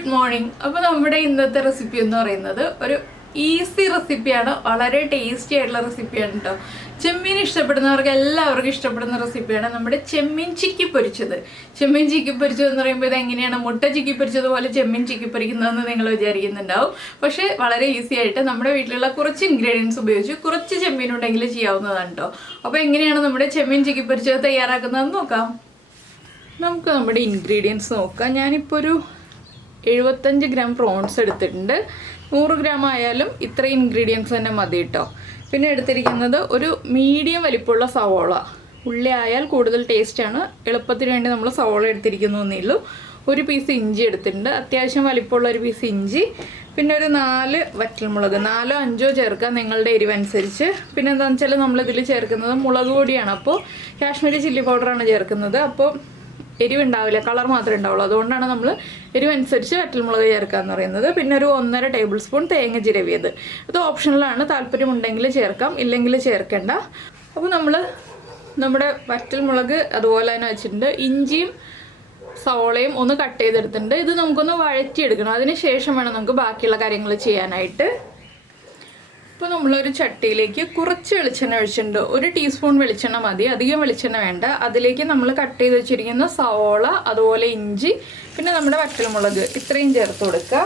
Good morning. അപ്പോൾ നമ്മുടെ ഇന്നത്തെ റെസിപ്പി എന്ന് പറയുന്നത് ഒരു ഈസി റെസിപ്പിയാണ്, വളരെ ടേസ്റ്റി ആയിട്ടുള്ള റെസിപ്പിയാണ് കേട്ടോ. ചെമ്മീൻ ഇഷ്ടപ്പെടുന്നവർക്ക് എല്ലാവർക്കും ഇഷ്ടപ്പെടുന്ന റെസിപ്പിയാണ് നമ്മുടെ ചെമ്മീൻ ചിക്കി പൊരിച്ചത്. ചെമ്മീൻ ചിക്കി പൊരിച്ചത് എന്ന് പറയുമ്പോൾ ഇത് എങ്ങനെയാണ് മുട്ട ചിക്കി പൊരിച്ചതുപോലെ ചെമ്മീൻ ചിക്കി പൊരിക്കുന്നതെന്ന് നിങ്ങൾ വിചാരിക്കുന്നുണ്ടാവും. പക്ഷേ വളരെ ഈസി ആയിട്ട് നമ്മുടെ വീട്ടിലുള്ള കുറച്ച് ഇൻഗ്രീഡിയൻസ് ഉപയോഗിച്ച് കുറച്ച് ചെമ്മീൻ ഉണ്ടെങ്കിൽ ചെയ്യാവുന്നതാണ് കേട്ടോ. അപ്പോൾ എങ്ങനെയാണ് നമ്മുടെ ചെമ്മീൻ ചിക്കി പൊരിച്ചത് തയ്യാറാക്കുന്നതെന്ന് നോക്കാം. നമുക്ക് നമ്മുടെ ഇൻഗ്രീഡിയൻസ് നോക്കാം. ഞാനിപ്പോൾ ഒരു 75 ഗ്രാം പ്രോൺസ് എടുത്തിട്ടുണ്ട്. 100 ഗ്രാം ആയാലും ഇത്ര ഇൻഗ്രീഡിയൻസ് തന്നെ മതി കേട്ടോ. പിന്നെ എടുത്തിരിക്കുന്നത് ഒരു മീഡിയം വലിപ്പമുള്ള സവോള. ഉള്ളി ആയാൽ കൂടുതൽ ടേസ്റ്റാണ്, എളുപ്പത്തിന് വേണ്ടി നമ്മൾ സവോള എടുത്തിരിക്കുന്നേ ഉള്ളൂ. ഒരു പീസ് ഇഞ്ചി എടുത്തിട്ടുണ്ട്, അത്യാവശ്യം വലിപ്പമുള്ള ഒരു പീസ് ഇഞ്ചി. പിന്നെ ഒരു 4 വറ്റൽമുളക്, 4ഓ 5ഓ ചേർക്കാം നിങ്ങളുടെ എരിവനുസരിച്ച്. പിന്നെ എന്താണെന്ന് വെച്ചാൽ നമ്മളിതിൽ ചേർക്കുന്നത് മുളക് പൊടിയാണ്, അപ്പോൾ കാശ്മീരി ചില്ലി പൗഡറാണ് ചേർക്കുന്നത്. അപ്പോൾ എരിവുണ്ടാവില്ല, കളർ മാത്രമേ ഉണ്ടാവുള്ളൂ. അതുകൊണ്ടാണ് നമ്മൾ എരിവനുസരിച്ച് വറ്റൽമുളക് ചേർക്കാമെന്ന് പറയുന്നത്. പിന്നെ ഒരു 1.5 ടേബിൾ സ്പൂൺ തേങ്ങ ചിരവിയത്. ഇത് ഓപ്ഷണലാണ്, താല്പര്യമുണ്ടെങ്കിൽ ചേർക്കാം, ഇല്ലെങ്കിൽ ചേർക്കേണ്ട. അപ്പോൾ നമ്മൾ നമ്മുടെ വറ്റൽമുളക് അതുപോലെ തന്നെ വെച്ചിട്ടുണ്ട്. ഇഞ്ചിയും സവോളയും ഒന്ന് കട്ട് ചെയ്തെടുത്തിട്ടുണ്ട്. ഇത് നമുക്കൊന്ന് വഴറ്റിയെടുക്കണം, അതിന് ശേഷം വേണം നമുക്ക് ബാക്കിയുള്ള കാര്യങ്ങൾ ചെയ്യാനായിട്ട്. ഇപ്പോൾ നമ്മളൊരു ചട്ടിയിലേക്ക് കുറച്ച് വെളിച്ചെണ്ണ ഒഴിച്ചിട്ടുണ്ട്. 1 ടീസ്പൂൺ വെളിച്ചെണ്ണ മതി, അധികം വെളിച്ചെണ്ണ വേണ്ട. അതിലേക്ക് നമ്മൾ കട്ട് ചെയ്ത് വെച്ചിരിക്കുന്ന സവോള, അതുപോലെ ഇഞ്ചി, പിന്നെ നമ്മുടെ വറ്റൽമുളക് ഇത്രയും ചേർത്ത് കൊടുക്കുക.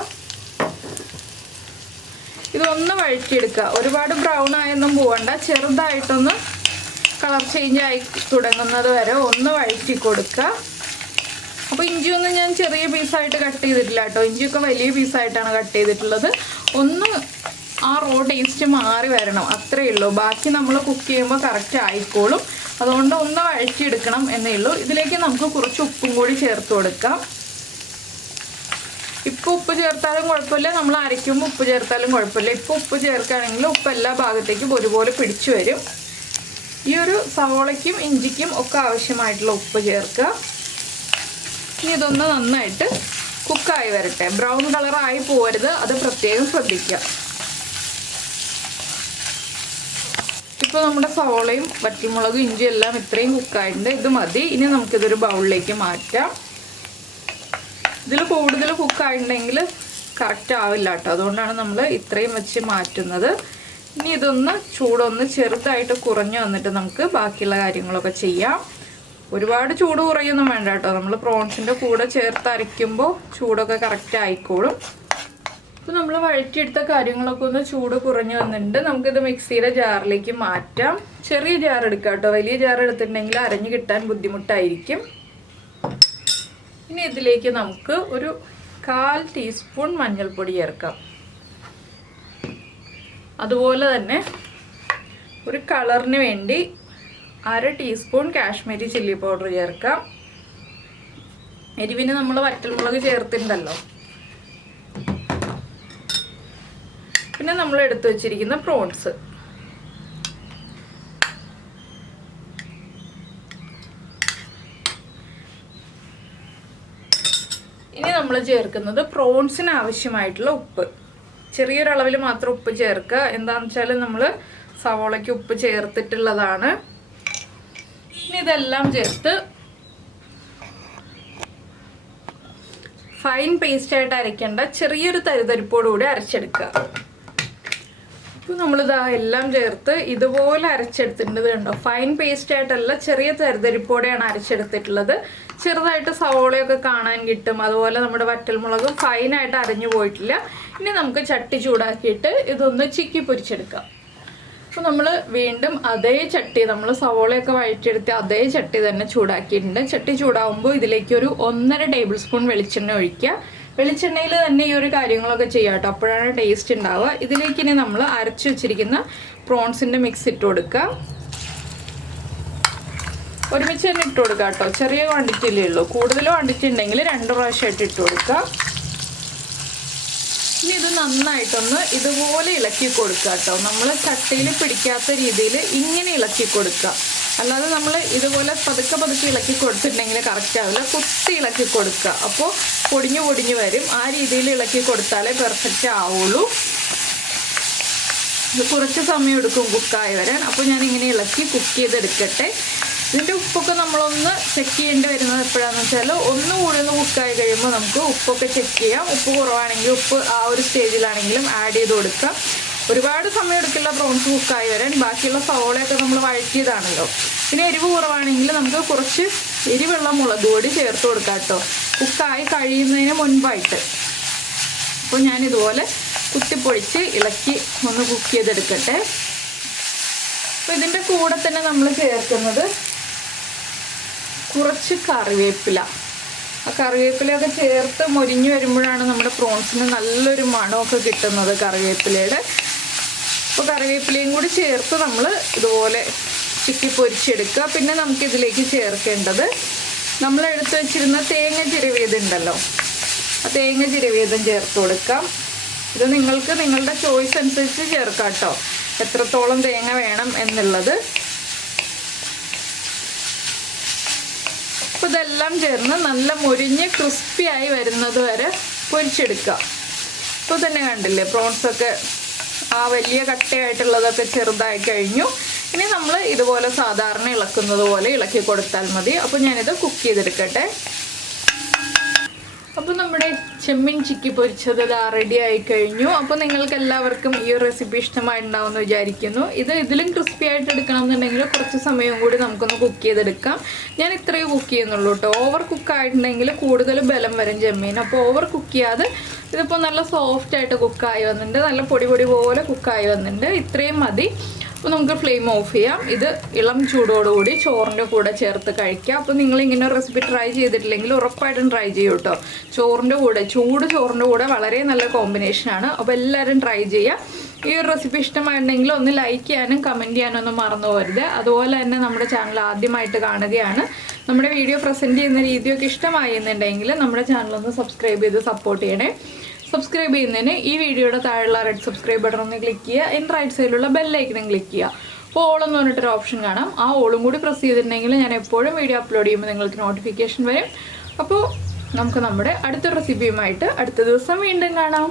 ഇതൊന്ന് വഴറ്റിയെടുക്കുക. ഒരുപാട് ബ്രൗൺ ആയൊന്നും പോകണ്ട, ചെറുതായിട്ടൊന്ന് കളർ ചേഞ്ച് ആയി തുടങ്ങുന്നത് വരെ ഒന്ന് വഴറ്റി കൊടുക്കുക. അപ്പോൾ ഇഞ്ചിയൊന്നും ഞാൻ ചെറിയ പീസായിട്ട് കട്ട് ചെയ്തിട്ടില്ല കേട്ടോ, ഇഞ്ചിയൊക്കെ വലിയ പീസായിട്ടാണ് കട്ട് ചെയ്തിട്ടുള്ളത്. ഒന്ന് ആ റോ ടേസ്റ്റ് മാറി വരണം, അത്രയേ ഉള്ളൂ. ബാക്കി നമ്മൾ കുക്ക് ചെയ്യുമ്പോൾ കറക്റ്റ് ആയിക്കോളും. അതുകൊണ്ട് ഒന്ന് വഴറ്റിയെടുക്കണം എന്നേ ഉള്ളൂ. ഇതിലേക്ക് നമുക്ക് കുറച്ച് ഉപ്പും കൂടി ചേർത്ത് കൊടുക്കാം. ഇപ്പോൾ ഉപ്പ് ചേർത്താലും കുഴപ്പമില്ല, നമ്മൾ അരയ്ക്കുമ്പോൾ ഉപ്പ് ചേർത്താലും കുഴപ്പമില്ല. ഇപ്പോൾ ഉപ്പ് ചേർക്കുകയാണെങ്കിൽ ഉപ്പ് എല്ലാ ഭാഗത്തേക്കും ഒരുപോലെ പിടിച്ചു വരും. ഈ ഒരു സവോളയ്ക്കും ഇഞ്ചിക്കും ഒക്കെ ആവശ്യമായിട്ടുള്ള ഉപ്പ് ചേർക്കുക. ഇനി ഇതൊന്ന് നന്നായിട്ട് കുക്കായി വരട്ടെ. ബ്രൗൺ കളറായി പോകരുത്, അത് പ്രത്യേകം ശ്രദ്ധിക്കുക. ഇപ്പോൾ നമ്മുടെ സവോളയും വറ്റൽമുളകും ഇഞ്ചിയും എല്ലാം ഇത്രയും കുക്കായിട്ടുണ്ട്. ഇത് മതി. ഇനി നമുക്കിതൊരു ബൗളിലേക്ക് മാറ്റാം. ഇതിൽ കൂടുതൽ കുക്കായിട്ടുണ്ടെങ്കിൽ കറക്റ്റ് ആവില്ല കേട്ടോ, അതുകൊണ്ടാണ് നമ്മൾ ഇത്രയും വെച്ച് മാറ്റുന്നത്. ഇനി ഇതൊന്ന് ചൂടൊന്ന് ചെറുതായിട്ട് കുറഞ്ഞു വന്നിട്ട് നമുക്ക് ബാക്കിയുള്ള കാര്യങ്ങളൊക്കെ ചെയ്യാം. ഒരുപാട് ചൂട് കുറയൊന്നും വേണ്ട കേട്ടോ, നമ്മൾ പ്രോൺസിൻ്റെ കൂടെ ചേർത്ത് അരയ്ക്കുമ്പോൾ ചൂടൊക്കെ കറക്റ്റ് ആയിക്കോളും. ഇപ്പോൾ നമ്മൾ വഴറ്റിയെടുത്ത കാര്യങ്ങളൊക്കെ ഒന്ന് ചൂട് കുറഞ്ഞു വന്നിട്ടുണ്ട്. നമുക്കിത് മിക്സിയുടെ ജാറിലേക്ക് മാറ്റാം. ചെറിയ ജാർ എടുക്കാം കേട്ടോ, വലിയ ജാർ എടുത്തിട്ടുണ്ടെങ്കിൽ അരഞ്ഞു കിട്ടാൻ ബുദ്ധിമുട്ടായിരിക്കും. ഇനി ഇതിലേക്ക് നമുക്ക് ഒരു 1/4 ടീസ്പൂൺ മഞ്ഞൾപ്പൊടി ചേർക്കാം. അതുപോലെ തന്നെ ഒരു കളറിന് വേണ്ടി 1/2 ടീസ്പൂൺ കാശ്മീരി ചില്ലി പൗഡർ ചേർക്കാം. എരിവിന് നമ്മൾ വറ്റൽമുളക് ചേർത്തിട്ടുണ്ടല്ലോ. പിന്നെ നമ്മൾ എടുത്തു വെച്ചിരിക്കുന്ന പ്രോൺസ്, ഇനി നമ്മൾ ചേർക്കുന്നത് പ്രോൺസിന് ആവശ്യമായിട്ടുള്ള ഉപ്പ്. ചെറിയൊരളവിൽ മാത്രം ഉപ്പ് ചേർക്കുക. എന്താണെന്ന് വെച്ചാൽ നമ്മൾ സവോളയ്ക്ക് ഉപ്പ് ചേർത്തിട്ടുള്ളതാണ്. ഇനി ഇതെല്ലാം ചേർത്ത് ഫൈൻ പേസ്റ്റായിട്ട് അരയ്ക്കേണ്ട, ചെറിയൊരു തരിതരിപ്പോടുകൂടി അരച്ചെടുക്കുക. ഇപ്പോൾ നമ്മളിതാ എല്ലാം ചേർത്ത് ഇതുപോലെ അരച്ചെടുത്തിട്ടുണ്ട്. കണ്ടോ, ഫൈൻ പേസ്റ്റായിട്ടല്ല, ചെറിയ തരിതരിപ്പോടെയാണ് അരച്ചെടുത്തിട്ടുള്ളത്. ചെറുതായിട്ട് സവോളയൊക്കെ കാണാൻ കിട്ടും. അതുപോലെ നമ്മുടെ വറ്റൽമുളകും ഫൈനായിട്ട് അരഞ്ഞു പോയിട്ടില്ല. ഇനി നമുക്ക് ചട്ടി ചൂടാക്കിയിട്ട് ഇതൊന്ന് ചിക്കി പൊരിച്ചെടുക്കാം. അപ്പോൾ നമ്മൾ വീണ്ടും അതേ ചട്ടി, നമ്മൾ സവോളയൊക്കെ വഴറ്റിയെടുത്ത് അതേ ചട്ടി തന്നെ ചൂടാക്കിയിട്ടുണ്ട്. ചട്ടി ചൂടാകുമ്പോൾ ഇതിലേക്ക് ഒരു 1.5 ടേബിൾ സ്പൂൺ വെളിച്ചെണ്ണ ഒഴിക്കുക. വെളിച്ചെണ്ണയിൽ തന്നെ ഈ ഒരു കാര്യങ്ങളൊക്കെ ചെയ്യാം കേട്ടോ, അപ്പോഴാണ് ടേസ്റ്റ് ഉണ്ടാവുക. ഇതിലേക്ക് ഇനി നമ്മൾ അരച്ചു വെച്ചിരിക്കുന്ന പ്രോൺസിൻ്റെ മിക്സ് ഇട്ട് കൊടുക്കുക. ഒരുമിച്ച് തന്നെ ഇട്ട് കൊടുക്കുക കേട്ടോ, ചെറിയ ക്വാണ്ടിറ്റിയിലേ ഉള്ളൂ. കൂടുതൽ ക്വാണ്ടിറ്റി ഉണ്ടെങ്കിൽ 2 പ്രാവശ്യമായിട്ട് ഇട്ട് കൊടുക്കുക. ഇനി ഇത് നന്നായിട്ടൊന്ന് ഇതുപോലെ ഇളക്കി കൊടുക്കുക കേട്ടോ. നമ്മൾ ചട്ടിയിൽ പിടിക്കാത്ത രീതിയിൽ ഇങ്ങനെ ഇളക്കി കൊടുക്കുക. അല്ലാതെ നമ്മൾ ഇതുപോലെ പതുക്കെ പതുക്കെ ഇളക്കി കൊടുത്തിട്ടുണ്ടെങ്കിൽ കറക്റ്റ് ആവില്ല. കുത്തി ഇളക്കി കൊടുക്കുക, അപ്പോൾ പൊടിഞ്ഞു വരും. ആ രീതിയിൽ ഇളക്കി കൊടുത്താലേ പെർഫെക്റ്റ് ആവുള്ളൂ. ഇത് കുറച്ച് സമയം എടുക്കും കുക്കായി വരാൻ. അപ്പോൾ ഞാനിങ്ങനെ ഇളക്കി കുക്ക് ചെയ്തെടുക്കട്ടെ. ഇതിൻ്റെ ഉപ്പൊക്കെ നമ്മൾ നമ്മളൊന്ന് ചെക്ക് ചെയ്യേണ്ടി വരുന്നത് എപ്പോഴാണെന്ന് വെച്ചാൽ ഒന്നുകൂടി ഒന്ന് കുക്കായി കഴിയുമ്പോൾ നമുക്ക് ഉപ്പൊക്കെ ചെക്ക് ചെയ്യാം. ഉപ്പ് കുറവാണെങ്കിൽ ഉപ്പ് ആ ഒരു സ്റ്റേജിലാണെങ്കിലും ആഡ് ചെയ്ത് കൊടുക്കാം. ഒരുപാട് സമയം എടുക്കില്ല പ്രോൺസ് കുക്കായി വരാൻ. ബാക്കിയുള്ള സവോളയൊക്കെ നമ്മൾ വഴറ്റിയതാണല്ലോ. പിന്നെ എരിവ് കുറവാണെങ്കിൽ നമുക്ക് കുറച്ച് എരിവുള്ള മുളക് പൊടി ചേർത്ത് കൊടുക്കാം കേട്ടോ, കുക്കായി കഴിയുന്നതിന് മുൻപായിട്ട്. അപ്പോൾ ഞാനിതുപോലെ കുത്തിപ്പൊടിച്ച് ഇളക്കി ഒന്ന് കുക്ക് ചെയ്തെടുക്കട്ടെ. അപ്പോൾ ഇതിൻ്റെ കൂടെ തന്നെ നമ്മൾ ചേർക്കുന്നത് കുറച്ച് കറിവേപ്പില. ആ കറിവേപ്പിലയൊക്കെ ചേർത്ത് മൊരിഞ്ഞ് വരുമ്പോഴാണ് നമ്മുടെ പ്രോൺസിന് നല്ലൊരു മണമൊക്കെ കിട്ടുന്നത് കറിവേപ്പിലയുടെ. അപ്പോൾ കറിവേപ്പിലയും കൂടി ചേർത്ത് നമ്മൾ ഇതുപോലെ ചിക്കി പൊരിച്ചെടുക്കുക. പിന്നെ നമുക്കിതിലേക്ക് ചേർക്കേണ്ടത് നമ്മൾ എടുത്ത് വെച്ചിരുന്ന തേങ്ങ ചിരവിയതുണ്ടല്ലോ, ആ തേങ്ങ ചിരവിയതും ചേർത്ത് കൊടുക്കാം. ഇത് നിങ്ങൾക്ക് നിങ്ങളുടെ ചോയ്സ് അനുസരിച്ച് ചേർക്കാം കേട്ടോ, എത്രത്തോളം തേങ്ങ വേണം എന്നുള്ളത്. അപ്പോൾ ഇതെല്ലാം ചേർന്ന് നല്ല മൊരിഞ്ഞ് ക്രിസ്പിയായി വരുന്നത് വരെ പൊരിച്ചെടുക്കുക. ഇപ്പോൾ തന്നെ കണ്ടില്ലേ പ്രോൺസൊക്കെ ആ വലിയ കട്ടയായിട്ടുള്ളതൊക്കെ ചെറുതായി കഴിഞ്ഞു. ഇനി നമ്മൾ ഇതുപോലെ സാധാരണ ഇളക്കുന്നത് പോലെ ഇളക്കി കൊടുത്താൽ മതി. അപ്പോൾ ഞാനിത് കുക്ക് ചെയ്തെടുക്കട്ടെ. അപ്പോൾ നമ്മുടെ ചെമ്മീൻ ചിക്കി പൊരിച്ചത് റെഡി ആയി കഴിഞ്ഞു. അപ്പോൾ നിങ്ങൾക്ക് എല്ലാവർക്കും ഈ ഒരു റെസിപ്പി ഇഷ്ടമായിട്ടുണ്ടാവുമെന്ന് വിചാരിക്കുന്നു. ഇതിലും ക്രിസ്പി ആയിട്ട് എടുക്കണം എന്നുണ്ടെങ്കിൽ കുറച്ച് സമയം കൂടി നമുക്കൊന്ന് കുക്ക് ചെയ്തെടുക്കാം. ഞാൻ ഇത്രയും കുക്ക് ചെയ്യുന്നുള്ളൂ കേട്ടോ. ഓവർ കുക്കായിട്ടുണ്ടെങ്കിൽ കൂടുതൽ ബലം വരും ചെമ്മീൻ. അപ്പോൾ ഓവർ കുക്ക് ചെയ്യാതെ ഇതിപ്പോൾ നല്ല സോഫ്റ്റായിട്ട് കുക്കായി വന്നിട്ടുണ്ട്, നല്ല പൊടി പൊടി പോലെ കുക്കായി വന്നിട്ടുണ്ട്. ഇത്രയും മതി. അപ്പോൾ നമുക്ക് ഫ്ലെയിം ഓഫ് ചെയ്യാം. ഇത് ഇളം ചൂടോടുകൂടി ചോറിൻ്റെ കൂടെ ചേർത്ത് കഴിക്കാം. അപ്പോൾ നിങ്ങളിങ്ങനെ ഒരു റെസിപ്പി ട്രൈ ചെയ്തിട്ടില്ലെങ്കിൽ ഉറപ്പായിട്ടും ട്രൈ ചെയ്യൂ കേട്ടോ. ചോറിൻ്റെ കൂടെ, ചൂട് ചോറിൻ്റെ കൂടെ വളരെ നല്ല കോമ്പിനേഷനാണ്. അപ്പോൾ എല്ലാവരും ട്രൈ ചെയ്യുക. ഈ ഒരു റെസിപ്പി ഇഷ്ടമായിട്ടുണ്ടെങ്കിൽ ഒന്ന് ലൈക്ക് ചെയ്യാനും കമൻറ്റ് ചെയ്യാനും ഒന്നും മറന്നു പോകരുത്. അതുപോലെ തന്നെ നമ്മുടെ ചാനൽ ആദ്യമായിട്ട് കാണുകയാണ്, നമ്മുടെ വീഡിയോ പ്രസൻറ്റ് ചെയ്യുന്ന രീതിയൊക്കെ ഇഷ്ടമായി എന്നുണ്ടെങ്കിൽ നമ്മുടെ ചാനലൊന്ന് സബ്സ്ക്രൈബ് ചെയ്ത് സപ്പോർട്ട് ചെയ്യണേ. സബ്സ്ക്രൈബ് ചെയ്യുന്നതിന് ഈ വീഡിയോയുടെ താഴെയുള്ള റെഡ് സബ്സ്ക്രൈബ് ബട്ടൺ ഒന്ന് ക്ലിക്ക് ചെയ്യുക. അതിൻ്റെ റൈറ്റ് സൈഡിലുള്ള ബെല്ലൈക്കനും ക്ലിക്ക് ചെയ്യുക. അപ്പോൾ ഓളെന്ന് പറഞ്ഞിട്ടൊരു ഓപ്ഷൻ കാണാം. ആ ഓളും കൂടി പ്രസ് ചെയ്തിട്ടുണ്ടെങ്കിൽ ഞാൻ എപ്പോഴും വീഡിയോ അപ്ലോഡ് ചെയ്യുമ്പോൾ നിങ്ങൾക്ക് നോട്ടിഫിക്കേഷൻ വരും. അപ്പോൾ നമുക്ക് നമ്മുടെ അടുത്ത റെസിപ്പിയുമായിട്ട് അടുത്ത ദിവസം വീണ്ടും കാണാം.